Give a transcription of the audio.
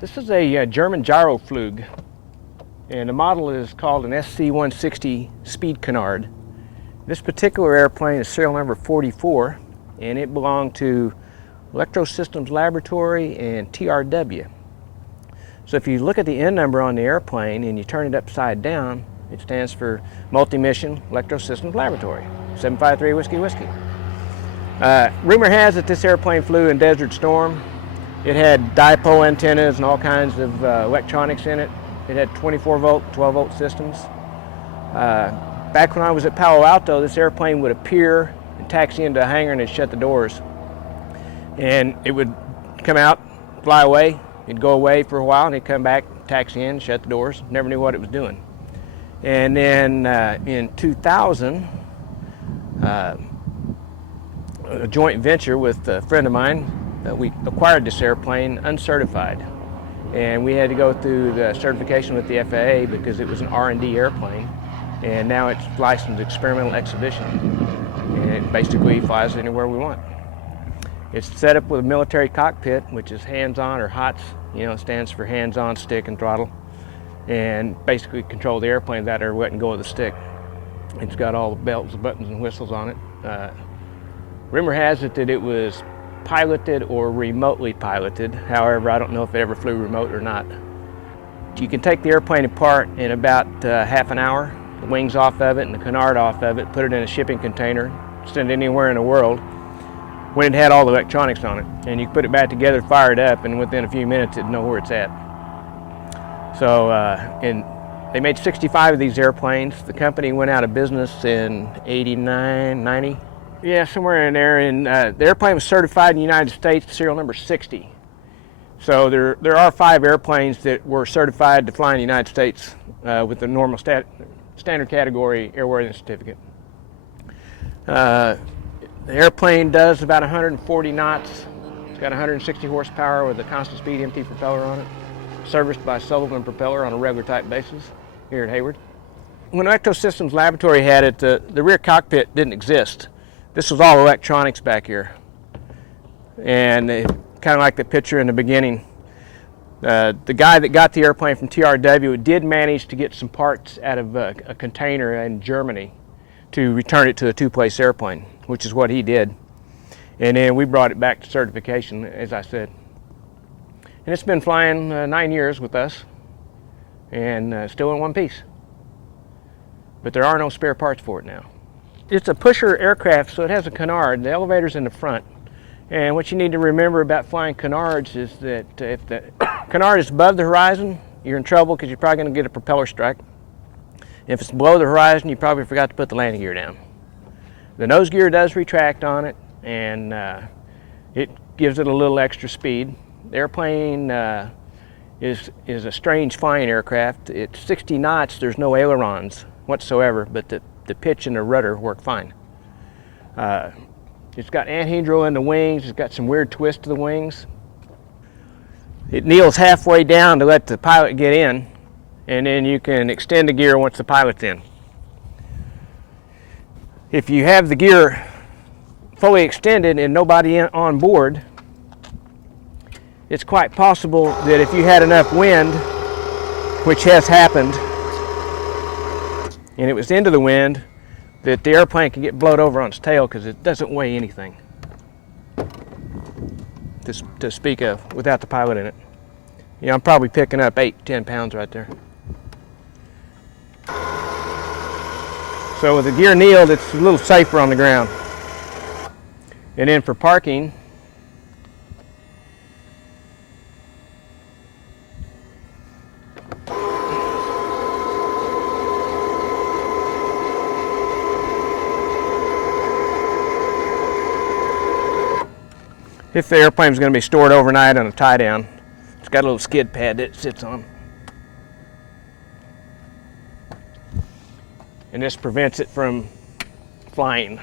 This is a German Gyroflug, and the model is called an SC-160 Speed Canard. This particular airplane is serial number 44, and it belonged to Electro Systems Laboratory and TRW. So if you look at the N number on the airplane and you turn it upside down, it stands for Multi-Mission Electro Systems Laboratory, 753 Whiskey Whiskey. Rumor has it this airplane flew in Desert Storm. It had dipole antennas and all kinds of electronics in it. It had 24 volt, 12 volt systems. Back when I was at Palo Alto, this airplane would appear and taxi into a hangar and it'd shut the doors. And it would come out, fly away, it'd go away for a while and it'd come back, taxi in, shut the doors, never knew what it was doing. And then in 2000, a joint venture with a friend of mine, we acquired this airplane uncertified, and we had to go through the certification with the FAA because it was an R&D airplane, and now it's licensed experimental exhibition, and it basically flies anywhere we want. It's set up with a military cockpit, which is hands-on or HOTS, it stands for hands-on, stick, and throttle, and basically control the airplane without ever letting go of the stick. It's got all the bells, buttons, and whistles on it. Rumor has it that it was piloted or remotely piloted. However, I don't know if it ever flew remote or not. You can take the airplane apart in about half an hour, the wings off of it and the canard off of it, put it in a shipping container, send it anywhere in the world, when it had all the electronics on it. And you can put it back together, fire it up, and within a few minutes it'd know where it's at. So, they made 65 of these airplanes. The company went out of business in 89, 90. Yeah, somewhere in there, and the airplane was certified in the United States, serial number 60. So there are 5 airplanes that were certified to fly in the United States with the normal standard category airworthiness certificate. The airplane does about 140 knots. It's got 160 horsepower with a constant speed empty propeller on it, serviced by Sullivan propeller on a regular type basis here at Hayward. When Electro Systems Laboratory had it, the rear cockpit didn't exist. This was all electronics back here, and kind of like the picture in the beginning. The guy that got the airplane from TRW did manage to get some parts out of a container in Germany to return it to a two-place airplane, which is what he did. And then we brought it back to certification, as I said. And it's been flying 9 years with us, and still in one piece. But there are no spare parts for it now. It's a pusher aircraft, so it has a canard. The elevator's in the front. And what you need to remember about flying canards is that if the canard is above the horizon, you're in trouble because you're probably going to get a propeller strike. If it's below the horizon, you probably forgot to put the landing gear down. The nose gear does retract on it, and it gives it a little extra speed. The airplane is a strange flying aircraft. At 60 knots, there's no ailerons whatsoever, but the pitch and the rudder work fine. It's got anhedral in the wings. It's got some weird twist to the wings. It kneels halfway down to let the pilot get in, and then you can extend the gear once the pilot's in. If you have the gear fully extended and nobody on board, it's quite possible that if you had enough wind, which has happened, and it was into the wind, that the airplane can get blown over on its tail because it doesn't weigh anything to speak of without the pilot in it. I'm probably picking up 8-10 pounds right there. So with the gear kneeled, it's a little safer on the ground. And then for parking, if the airplane is going to be stored overnight on a tie-down, it's got a little skid pad that it sits on. And this prevents it from flying.